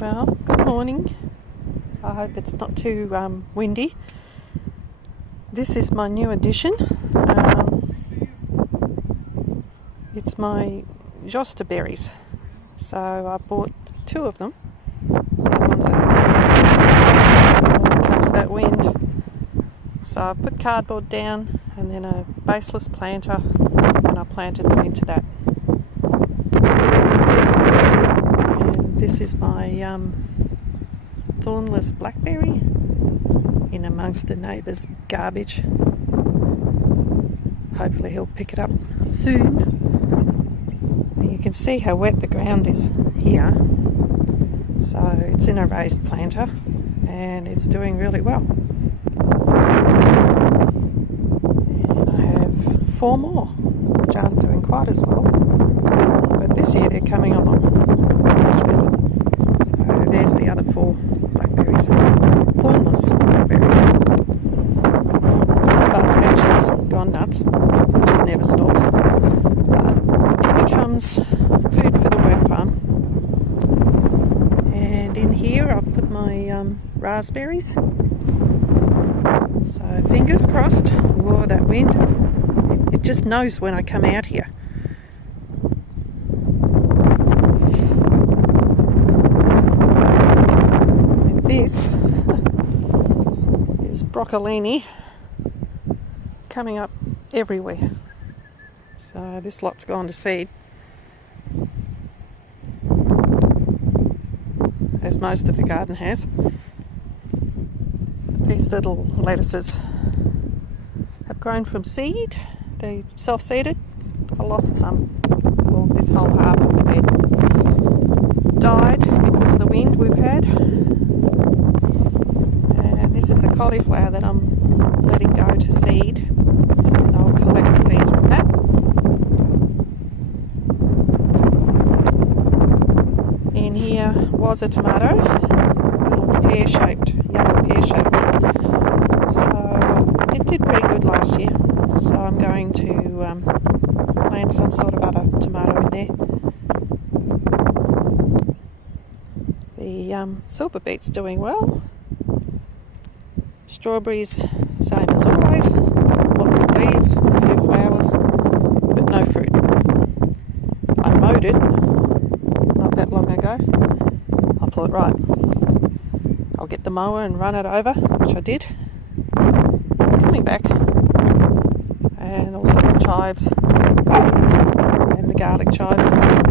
Well, good morning. I hope it's not too windy. This is my new addition. It's my josta berries. So I bought 2 of them. The other ones over there. Here comes that wind. So I put cardboard down and then a baseless planter, and I planted them into that. And this is my thornless blackberry in amongst the neighbour's garbage. Hopefully he'll pick it up soon. And you can see how wet the ground is here. So it's in a raised planter and it's doing really well. And I have 4 more which aren't doing quite as well, but this year they're coming along much better. So there's the other 4 blackberries, thornless blackberries. The bud patch has gone nuts, it just never stops, but it becomes food for the worm farm. And in here I've put my raspberries, so fingers crossed. Whoa, that wind, it just knows when I come out here. And this is broccolini coming up everywhere. So this lot's gone to seed, as most of the garden has. These little lettuces have grown from seed. They self-seeded. I lost some. Well, this whole half of the bed died because of the wind we've had. And this is the cauliflower that I'm letting go to seed, and I'll collect the seeds from that. In here was a tomato, a little pear-shaped, yellow pear-shaped one. So it did pretty good last year. So I'm going to plant some sort of other tomato in there. The silver beet's doing well. Strawberries, same as always. Lots of leaves, a few flowers, but no fruit. I mowed it not that long ago. I thought, right, I'll get the mower and run it over, which I did. It's coming back. And also the chives and the garlic chives and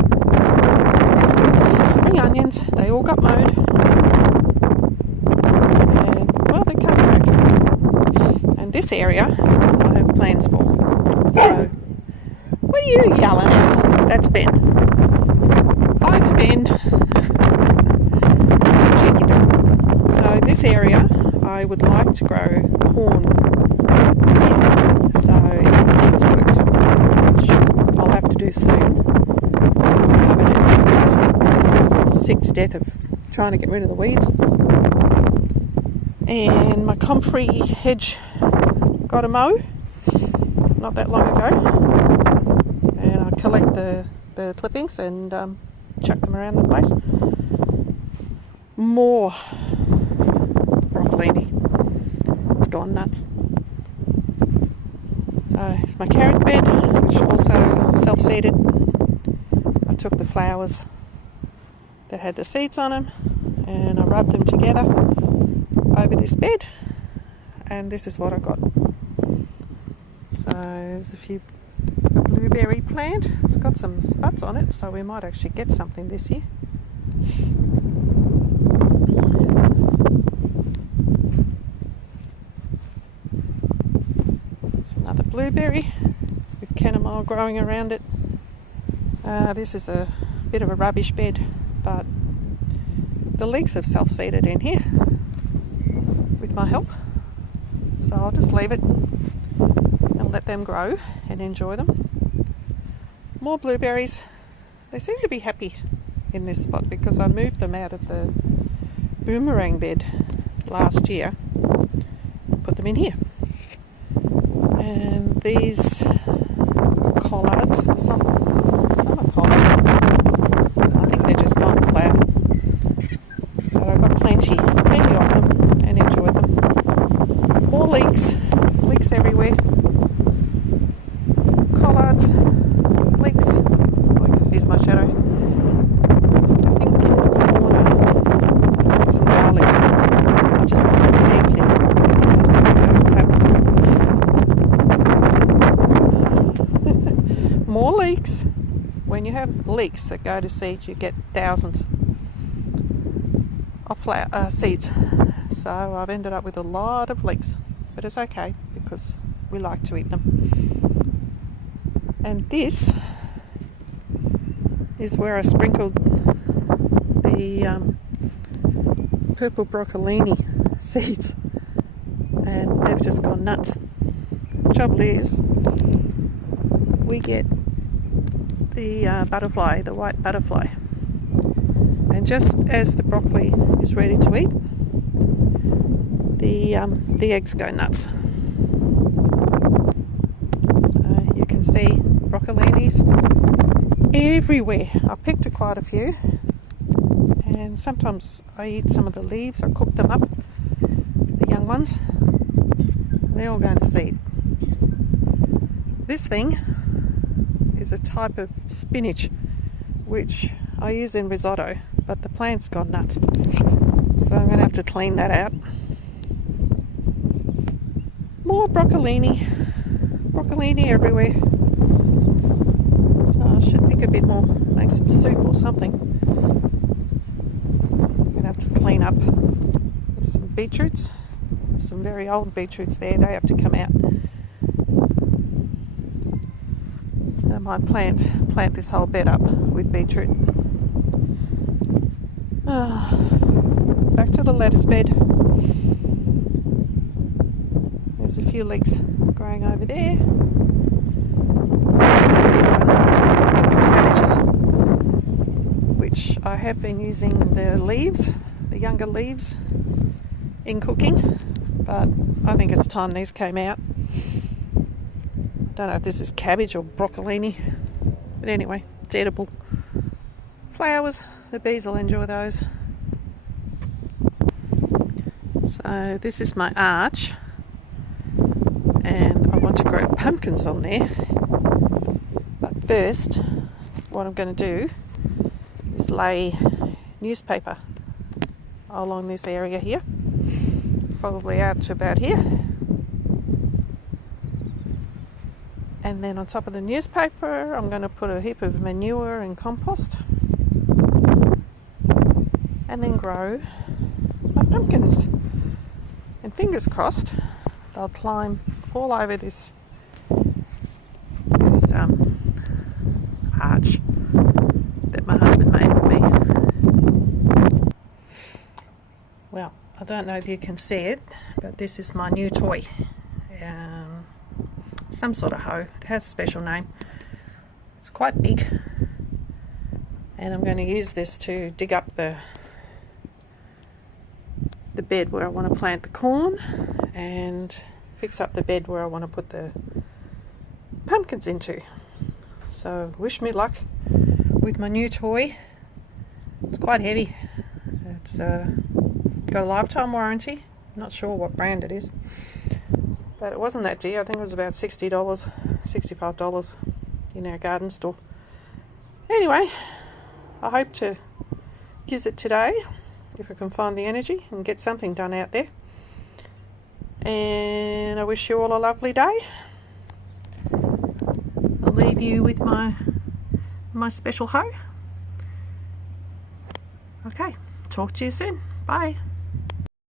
spring onions, they all got mowed, and well, they're coming back. And this area I have plans for. So what are you yelling at? That's Ben. Hi, it's Ben. He's a cheeky dog. So this area I would like to grow corn in. So it needs work, which I'll have to do soon. I've covered it with plastic because I was sick to death of trying to get rid of the weeds. And my comfrey hedge got a mow not that long ago, and I collect the clippings and chuck them around the place. More broccolini. It's gone nuts. So it's my carrot bed, which also self-seeded. I took the flowers that had the seeds on them and I rubbed them together over this bed, and this is what I got. So there's a few blueberry plant. It's got some buds on it, so we might actually get something this year. It's another blueberry with chamomile growing around it. This is a bit of a rubbish bed, but the leeks have self-seeded in here with my help. So I'll just leave it and let them grow and enjoy them. More blueberries. They seem to be happy in this spot because I moved them out of the boomerang bed last year, put them in here. And these collards, some are collards, I think they're just gone flower. leeks that go to seed, you get thousands of seeds. So I've ended up with a lot of leeks, but it's okay because we like to eat them. And this is where I sprinkled the purple broccolini seeds, and they've just gone nuts. Trouble is, we get the butterfly, the white butterfly, and just as the broccoli is ready to eat, the eggs go nuts. So you can see broccolinis everywhere. I picked quite a few, and sometimes I eat some of the leaves. I cook them up, the young ones. They're all going to seed. This thing is a type of spinach which I use in risotto, but the plant's gone nuts, so I'm going to have to clean that out. More broccolini everywhere, so I should pick a bit more, make some soup or something. I'm going to have to clean up. There's some beetroots, some very old beetroots there, they have to come out. I might plant this whole bed up with beetroot. Back to the lettuce bed. There's a few leeks growing over there. This one, I think, is cabbages, which I have been using the leaves, the younger leaves, in cooking, but I think it's time these came out. I don't know if this is cabbage or broccolini, but anyway, it's edible. Flowers, the bees will enjoy those. So this is my arch, and I want to grow pumpkins on there. But first, what I'm going to do is lay newspaper along this area here, probably out to about here. And then on top of the newspaper, I'm going to put a heap of manure and compost, and then grow my pumpkins. And fingers crossed, they'll climb all over this arch that my husband made for me. Well, I don't know if you can see it, but this is my new toy. Some sort of hoe. It has a special name. It's quite big, and I'm going to use this to dig up the bed where I want to plant the corn, and fix up the bed where I want to put the pumpkins into. So wish me luck with my new toy. It's quite heavy. It's got a lifetime warranty. Not sure what brand it is, but it wasn't that dear. I think it was about $60, $65 in our garden store. Anyway, I hope to use it today, if I can find the energy and get something done out there. And I wish you all a lovely day. I'll leave you with my special hoe. Okay, talk to you soon. Bye.